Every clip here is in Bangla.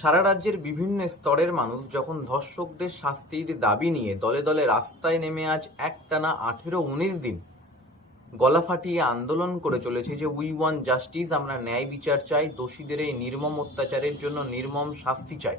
সারা রাজ্যের বিভিন্ন স্তরের মানুষ যখন ধর্ষকদের শাস্তির দাবি নিয়ে দলে দলে রাস্তায় নেমে আজ একটানা 18-19 দিন গলা ফাটিয়ে আন্দোলন করে চলেছে যে উই ওয়ান্ট জাস্টিস, আমরা ন্যায় বিচার চাই, দোষীদের এই নির্মম অত্যাচারের জন্য নির্মম শাস্তি চাই।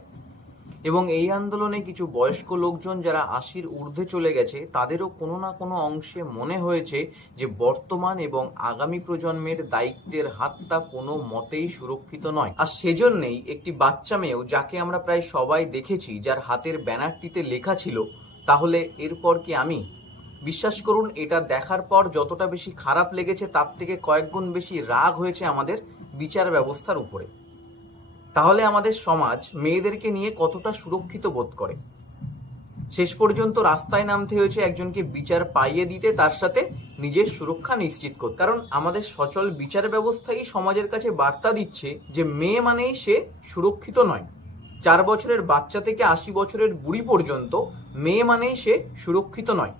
এবং এই আন্দোলনে কিছু বয়স্ক লোকজন যারা 80-র ঊর্ধ্বে চলে গেছে, তাদেরও কোনো না কোনো অংশে মনে হয়েছে যে বর্তমান এবং আগামী প্রজন্মের দায়িত্বের হাতটা কোনো মতেই সুরক্ষিত নয়। আর সেজন্যেই একটি বাচ্চা মেয়েও, যাকে আমরা প্রায় সবাই দেখেছি, যার হাতের ব্যানারটিতে লেখা ছিল তাহলে এরপর কি আমি। বিশ্বাস করুন, এটা দেখার পর যতটা বেশি খারাপ লেগেছে তার থেকে কয়েক গুণ বেশি রাগ হয়েছে আমাদের বিচার ব্যবস্থার উপরে। তাহলে আমাদের সমাজ মেয়েদেরকে নিয়ে কতটা সুরক্ষিত বোধ করে? শেষ পর্যন্ত রাস্তায় নামতে হয়েছে একজনকে বিচার পাইয়ে দিতে, তার সাথে নিজের সুরক্ষা নিশ্চিত করতে। কারণ আমাদের সচল বিচার ব্যবস্থাই সমাজের কাছে বার্তা দিচ্ছে যে মেয়ে মানেই সে সুরক্ষিত নয়। 4 বছরের বাচ্চা থেকে 80 বছরের বুড়ি পর্যন্ত মেয়ে মানেই সে সুরক্ষিত নয়।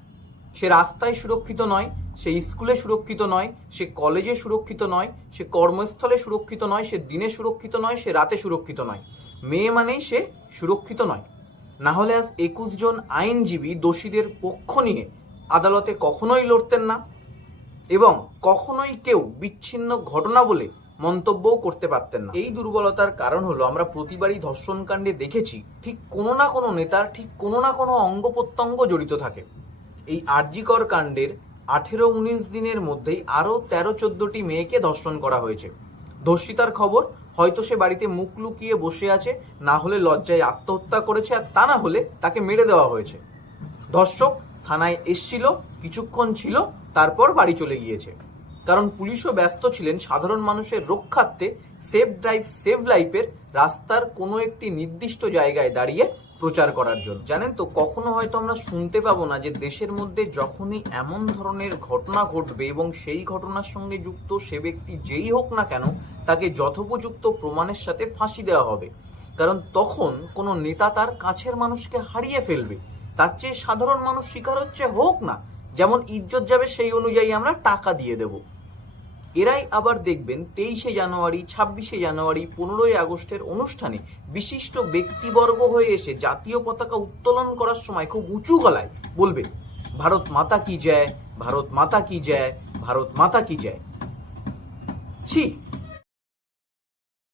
সে রাস্তায় সুরক্ষিত নয়, সে স্কুলে সুরক্ষিত নয়, সে কলেজে সুরক্ষিত নয়, সে কর্মস্থলে সুরক্ষিত নয়, সে দিনে সুরক্ষিত নয়, সে রাতে সুরক্ষিত নয়। মেয়ে মানেই সে সুরক্ষিত নয়। না হলে আজ 21 জন আইনজীবী দোষীদের পক্ষ নিয়ে আদালতে কখনোই লড়তেন না, এবং কখনোই কেউ বিচ্ছিন্ন ঘটনা বলে মন্তব্যও করতে পারতেন না। এই দুর্বলতার কারণ হলো, আমরা প্রতিবারই ধর্ষণকাণ্ডে দেখেছি ঠিক কোনো না কোনো নেতার ঠিক কোনো না কোনো অঙ্গ প্রত্যঙ্গ জড়িত থাকে। এই আরজিকর কাণ্ডের 18-19 দিনের মধ্যেই আরও 13-14টি মেয়েকে ধর্ষণ করা হয়েছে। ধর্ষিতার খবর, হয়তো সে বাড়িতে মুখ লুকিয়ে বসে আছে, না হলে লজ্জায় আত্মহত্যা করেছে, আর তা না হলে তাকে মেরে দেওয়া হয়েছে। ধর্ষক থানায় এসছিল, কিছুক্ষণ ছিল, তারপর বাড়ি চলে গিয়েছে। কারণ পুলিশও ব্যস্ত ছিলেন সাধারণ মানুষের রক্ষার্থে সেফ ড্রাইভ সেভ লাইফের রাস্তার কোনো একটি নির্দিষ্ট জায়গায় দাঁড়িয়ে প্রচার করার জন্য। জানেন তো, কখনো হয়তো আমরা শুনতে পাবো না যে দেশের মধ্যে যখনই এমন ধরনের ঘটনা ঘটবে এবং সেই ঘটনার সঙ্গে যুক্ত সে ব্যক্তি যেই হোক না কেন, তাকে যথোপযুক্ত প্রমাণের সাথে ফাঁসি দেওয়া হবে। কারণ তখন কোনো নেতা তার কাছের মানুষকে হারিয়ে ফেলবে। তার চেয়ে সাধারণ মানুষ শিকার হচ্ছে, হোক না, যেমন ইজ্জত যাবে সেই অনুযায়ী আমরা টাকা দিয়ে দেব। এরাই আবার দেখবেন 23শে জানুয়ারি, 26শে জানুয়ারি, 15ই আগস্টের অনুষ্ঠানে বিশিষ্ট ব্যক্তিবর্গ হয়ে এসে জাতীয় পতাকা উত্তোলন করার সময় খুব উঁচু গলায় বলবে, ভারত মাতা কি জয়, ভারত মাতা কি জয়, ভারত মাতা কি জয়। ছি,